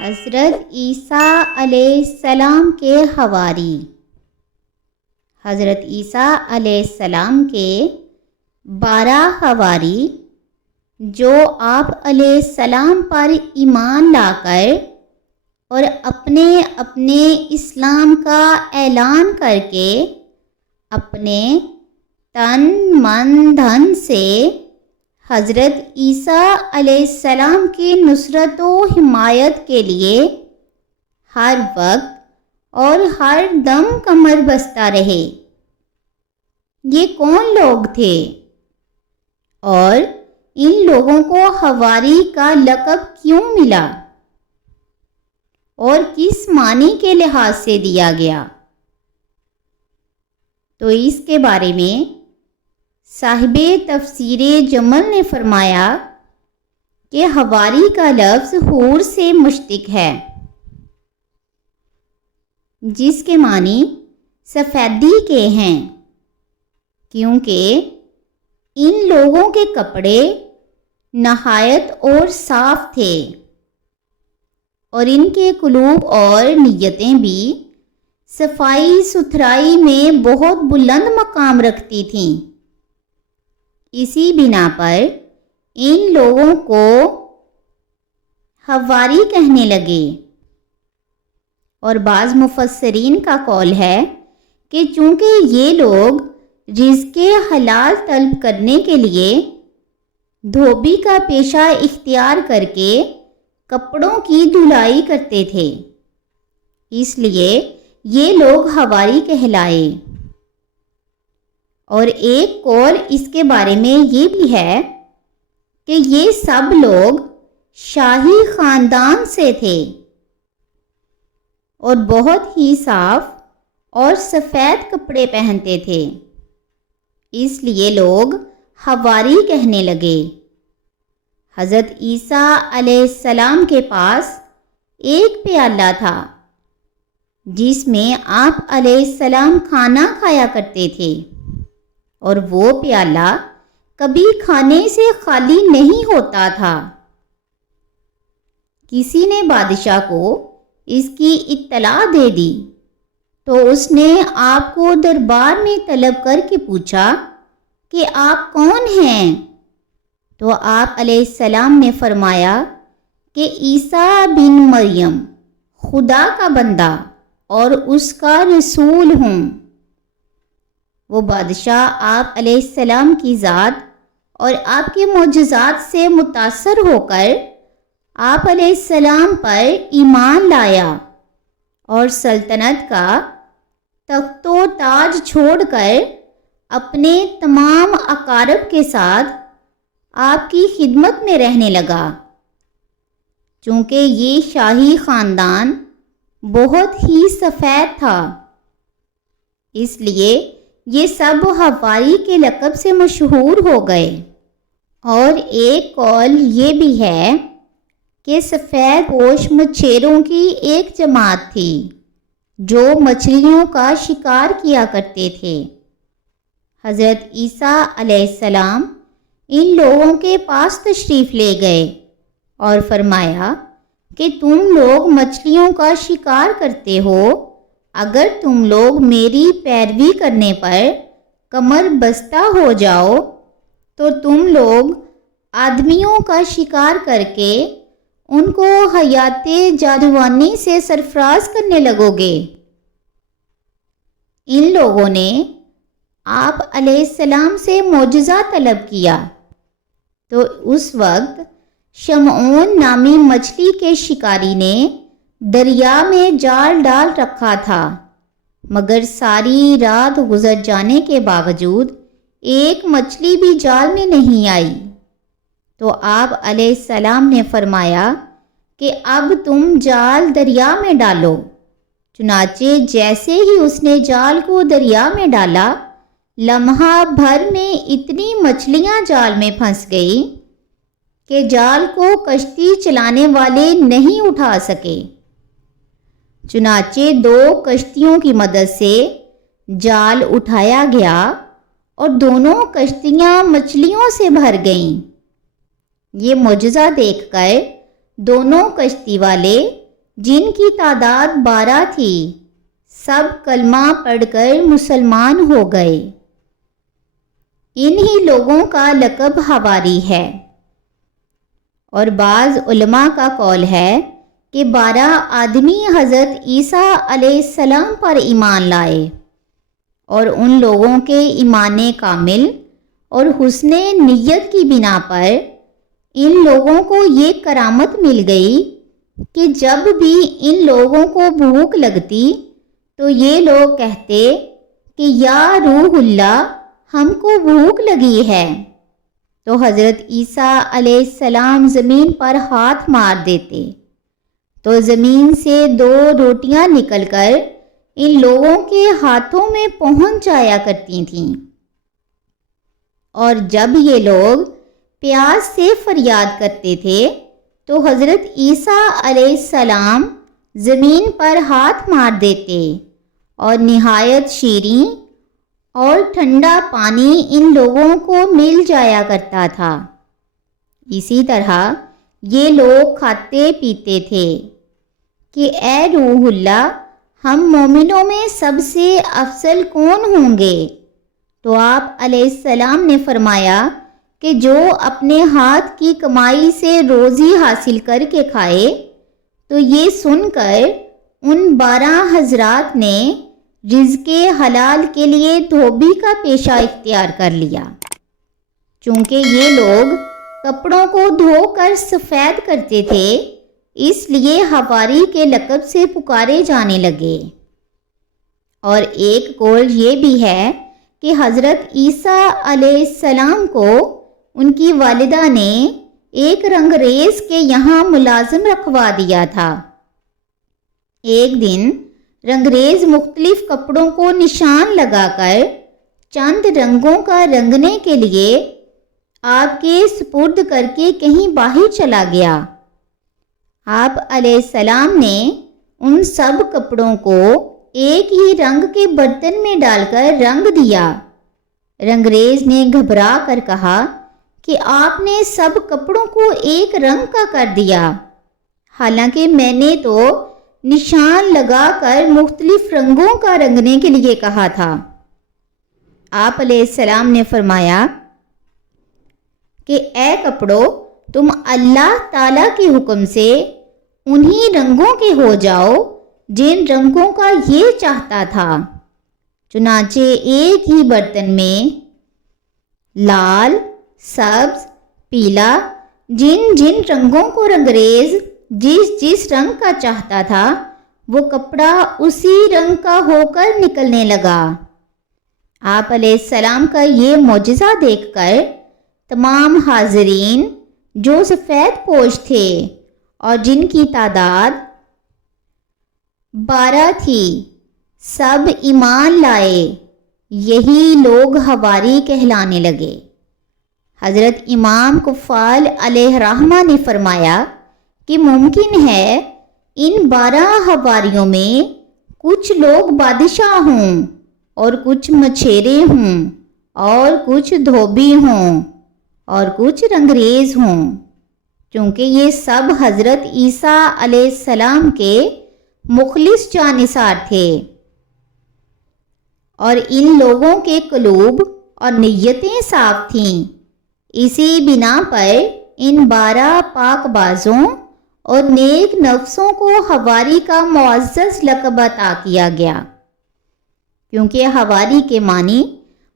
حضرت عیسیٰ علیہ السلام کے حواری۔ حضرت عیسیٰ علیہ السلام کے 12 حواری جو آپ علیہ السلام پر ایمان لا کر اور اپنے اپنے اسلام کا اعلان کر کے اپنے تن من دھن سے حضرت عیسیٰ علیہ السلام کی نصرت و حمایت کے لیے ہر وقت اور ہر دم کمر بستہ رہے۔ یہ کون لوگ تھے اور ان لوگوں کو حواری کا لقب کیوں ملا اور کس معنی کے لحاظ سے دیا گیا؟ تو اس کے بارے میں صاحب تفسیر جمل نے فرمایا کہ حواری کا لفظ حور سے مشتق ہے، جس کے معنی سفیدی کے ہیں، کیونکہ ان لوگوں کے کپڑے نہایت اور صاف تھے اور ان کے قلوب اور نیتیں بھی صفائی ستھرائی میں بہت بلند مقام رکھتی تھیں۔ اسی بنا پر ان لوگوں کو حواری کہنے لگے، اور بعض مفسرین کا قول ہے کہ چونکہ یہ لوگ رزق حلال طلب کرنے کے لیے دھوبی کا پیشہ اختیار کر کے کپڑوں کی دھلائی کرتے تھے، اس لیے یہ لوگ حواری کہلائے۔ اور ایک قول اس کے بارے میں یہ بھی ہے کہ یہ سب لوگ شاہی خاندان سے تھے اور بہت ہی صاف اور سفید کپڑے پہنتے تھے، اس لیے لوگ حواری کہنے لگے۔ حضرت عیسیٰ علیہ السلام کے پاس ایک پیالہ تھا جس میں آپ علیہ السلام کھانا کھایا کرتے تھے، اور وہ پیالہ کبھی کھانے سے خالی نہیں ہوتا تھا۔ کسی نے بادشاہ کو اس کی اطلاع دے دی تو اس نے آپ کو دربار میں طلب کر کے پوچھا کہ آپ کون ہیں؟ تو آپ علیہ السلام نے فرمایا کہ عیسیٰ بن مریم خدا کا بندہ اور اس کا رسول ہوں۔ وہ بادشاہ آپ علیہ السلام کی ذات اور آپ کے معجزات سے متاثر ہو کر آپ علیہ السلام پر ایمان لایا اور سلطنت کا تخت و تاج چھوڑ کر اپنے تمام اقارب کے ساتھ آپ کی خدمت میں رہنے لگا۔ چونکہ یہ شاہی خاندان بہت ہی سفید تھا، اس لیے یہ سب حواری کے لقب سے مشہور ہو گئے۔ اور ایک قول یہ بھی ہے کہ سفید پوش مچھیروں کی ایک جماعت تھی جو مچھلیوں کا شکار کیا کرتے تھے۔ حضرت عیسیٰ علیہ السلام ان لوگوں کے پاس تشریف لے گئے اور فرمایا کہ تم لوگ مچھلیوں کا شکار کرتے ہو، اگر تم لوگ میری پیروی کرنے پر کمر بستہ ہو جاؤ تو تم لوگ آدمیوں کا شکار کر کے ان کو حیات جادوانی سے سرفراز کرنے لگو گے۔ ان لوگوں نے آپ علیہ السلام سے معجزہ طلب کیا تو اس وقت شمعون نامی مچھلی کے شکاری نے دریا میں جال ڈال رکھا تھا، مگر ساری رات گزر جانے کے باوجود ایک مچھلی بھی جال میں نہیں آئی۔ تو آپ علیہ السلام نے فرمایا کہ اب تم جال دریا میں ڈالو۔ چنانچہ جیسے ہی اس نے جال کو دریا میں ڈالا، لمحہ بھر میں اتنی مچھلیاں جال میں پھنس گئی کہ جال کو کشتی چلانے والے نہیں اٹھا سکے۔ چنانچہ 2 کشتیوں کی مدد سے جال اٹھایا گیا اور دونوں کشتیاں مچھلیوں سے بھر گئیں۔ یہ معجزہ دیکھ کر دونوں کشتی والے جن کی تعداد 12 تھی سب کلمہ پڑھ کر مسلمان ہو گئے۔ انہی لوگوں کا لقب حواری ہے، اور بعض علماء کا قول ہے کہ 12 آدمی حضرت عیسیٰ علیہ السلام پر ایمان لائے، اور ان لوگوں کے ایمان کامل اور حسن نیت کی بنا پر ان لوگوں کو یہ کرامت مل گئی کہ جب بھی ان لوگوں کو بھوک لگتی تو یہ لوگ کہتے کہ یا روح اللہ ہم کو بھوک لگی ہے، تو حضرت عیسیٰ علیہ السلام زمین پر ہاتھ مار دیتے تو زمین سے 2 روٹیاں نکل کر ان لوگوں کے ہاتھوں میں پہنچ جایا کرتی تھیں، اور جب یہ لوگ پیاس سے فریاد کرتے تھے تو حضرت عیسیٰ علیہ السلام زمین پر ہاتھ مار دیتے اور نہایت شیریں اور ٹھنڈا پانی ان لوگوں کو مل جایا کرتا تھا۔ اسی طرح یہ لوگ کھاتے پیتے تھے کہ اے روح اللہ ہم مومنوں میں سب سے افضل کون ہوں گے؟ تو آپ علیہ السلام نے فرمایا کہ جو اپنے ہاتھ کی کمائی سے روزی حاصل کر کے کھائے، تو یہ سن کر ان 12 حضرات نے رزق حلال کے لیے دھوبی کا پیشہ اختیار کر لیا، چونکہ یہ لوگ کپڑوں کو دھو کر سفید کرتے تھے، اس لیے حواری کے لقب سے پکارے جانے لگے۔ اور ایک قول یہ بھی ہے کہ حضرت عیسیٰ علیہ السلام کو ان کی والدہ نے ایک رنگریز کے یہاں ملازم رکھوا دیا تھا۔ ایک دن رنگریز مختلف کپڑوں کو نشان لگا کر چند رنگوں کا رنگنے کے لیے آپ کے سپرد کر کے کہیں باہر چلا گیا۔ آپ علیہ السلام نے ان سب کپڑوں کو ایک ہی رنگ کے برتن میں ڈال کر رنگ دیا۔ رنگریز نے گھبرا کر کہا کہ آپ نے سب کپڑوں کو ایک رنگ کا کر دیا، حالانکہ میں نے تو نشان لگا کر مختلف رنگوں کا رنگنے کے لیے کہا تھا۔ آپ علیہ السلام نے فرمایا کہ اے کپڑوں، تم اللہ تعالیٰ کے حکم سے انہی رنگوں کے ہو جاؤ جن رنگوں کا یہ چاہتا تھا۔ چنانچہ ایک ہی برتن میں لال، سبز، پیلا، جن رنگوں کو رنگریز جس رنگ کا چاہتا تھا وہ کپڑا اسی رنگ کا ہو کر نکلنے لگا۔ آپ علیہ السلام کا یہ معجزہ دیکھ کر تمام حاضرین جو سفید پوش تھے اور جن کی تعداد 12 تھی سب ایمان لائے، یہی لوگ حواری کہلانے لگے۔ حضرت امام کفال علیہ الرحمہ نے فرمایا کہ ممکن ہے ان 12 حواریوں میں کچھ لوگ بادشاہ ہوں اور کچھ مچھیرے ہوں اور کچھ دھوبی ہوں اور کچھ رنگریز ہوں، کیونکہ یہ سب حضرت عیسیٰ علیہ السلام کے مخلص جانثار تھے، اور ان لوگوں کے قلوب اور نیتیں صاف تھیں۔ اسی بنا پر ان 12 پاک بازوں اور نیک نفسوں کو حواری کا معزز لقب عطا کیا گیا، کیونکہ حواری کے معنی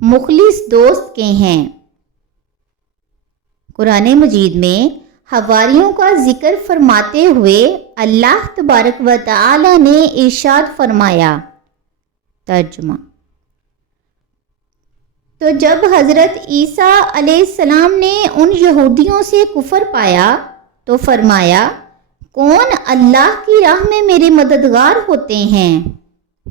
مخلص دوست کے ہیں۔ قرآن مجید میں حواریوں کا ذکر فرماتے ہوئے اللہ تبارک و تعالی نے ارشاد فرمایا۔ ترجمہ: تو جب حضرت عیسیٰ علیہ السلام نے ان یہودیوں سے کفر پایا تو فرمایا، کون اللہ کی راہ میں میرے مددگار ہوتے ہیں؟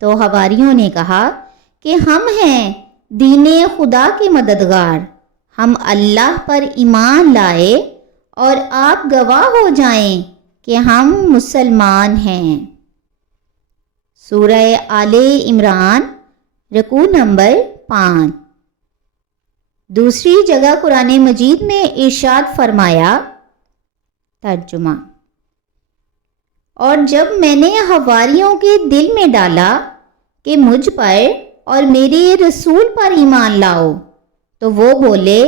تو حواریوں نے کہا کہ ہم ہیں دین خدا کے مددگار، ہم اللہ پر ایمان لائے اور آپ گواہ ہو جائیں کہ ہم مسلمان ہیں۔ سورہ آل عمران رکوع نمبر 5۔ دوسری جگہ قرآن مجید میں ارشاد فرمایا۔ ترجمہ: اور جب میں نے حواریوں کے دل میں ڈالا کہ مجھ پر اور میرے رسول پر ایمان لاؤ، تو وہ بولے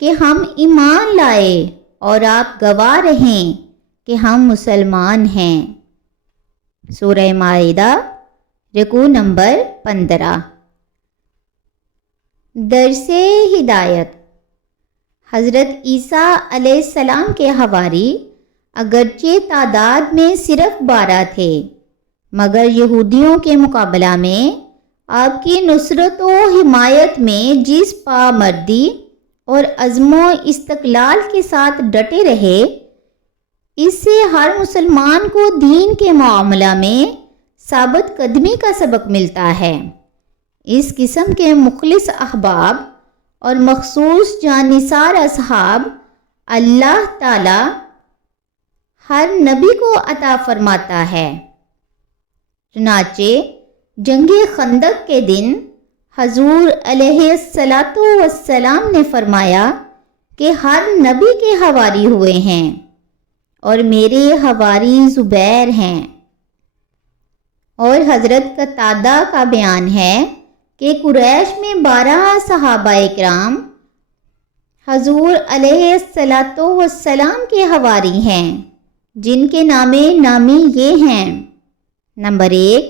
کہ ہم ایمان لائے اور آپ گواہ رہیں کہ ہم مسلمان ہیں۔ سورہ مائدہ رکوع نمبر 15۔ درس ہدایت۔ حضرت عیسیٰ علیہ السلام کے حواری اگرچہ تعداد میں صرف 12 تھے، مگر یہودیوں کے مقابلہ میں آپ کی نصرت و حمایت میں جس پامردی اور عزم و استقلال کے ساتھ ڈٹے رہے، اس سے ہر مسلمان کو دین کے معاملہ میں ثابت قدمی کا سبق ملتا ہے۔ اس قسم کے مخلص احباب اور مخصوص جانثار اصحاب اللہ تعالی ہر نبی کو عطا فرماتا ہے۔ چنانچہ جنگ خندق کے دن حضور علیہ السلام نے فرمایا کہ ہر نبی کے حواری ہوئے ہیں اور میرے حواری زبیر ہیں۔ اور حضرت قتادہ کا بیان ہے کہ قریش میں 12 صحابہ کرام حضور علیہ السلام کے حواری ہیں، جن کے نامی یہ ہیں: نمبر 1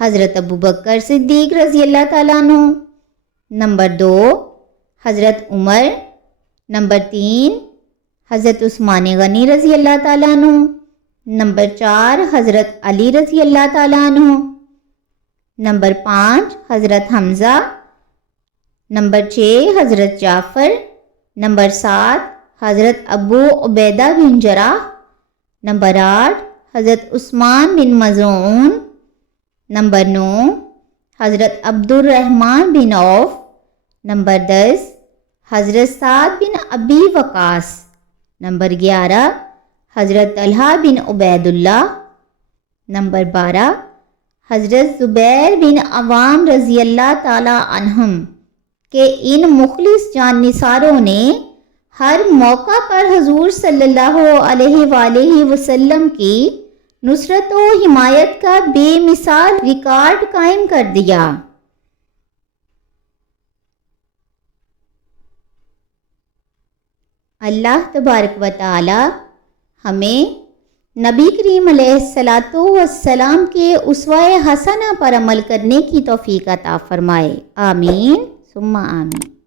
حضرت ابوبکر صدیق رضی اللہ تعالیٰ عنہ، نمبر 2 حضرت عمر، نمبر 3 حضرت عثمان غنی رضی اللہ تعالیٰ عنہ، نمبر 4 حضرت علی رضی اللہ تعالیٰ عنہ، نمبر 5 حضرت حمزہ، نمبر 6 حضرت جعفر، نمبر 7 حضرت ابو عبیدہ بن جراح، نمبر 8 حضرت عثمان بن مظعون، نمبر 9 حضرت عبد الرحمن بن عوف، نمبر 10 حضرت سعد بن ابی وقاص، نمبر 11 حضرت طلحہ بن عبید اللہ، نمبر 12 حضرت زبیر بن عوام رضی اللہ تعالی عنہم کہ ان مخلص جانثاروں نے ہر موقع پر حضور صلی اللہ علیہ وآلہ وسلم کی نصرت و حمایت کا بے مثال ریکارڈ قائم کر دیا۔ اللہ تبارک و تعالی ہمیں نبی کریم علیہ السلام کے اسوہ حسنہ پر عمل کرنے کی توفیق عطا فرمائے۔ آمین ثم آمین۔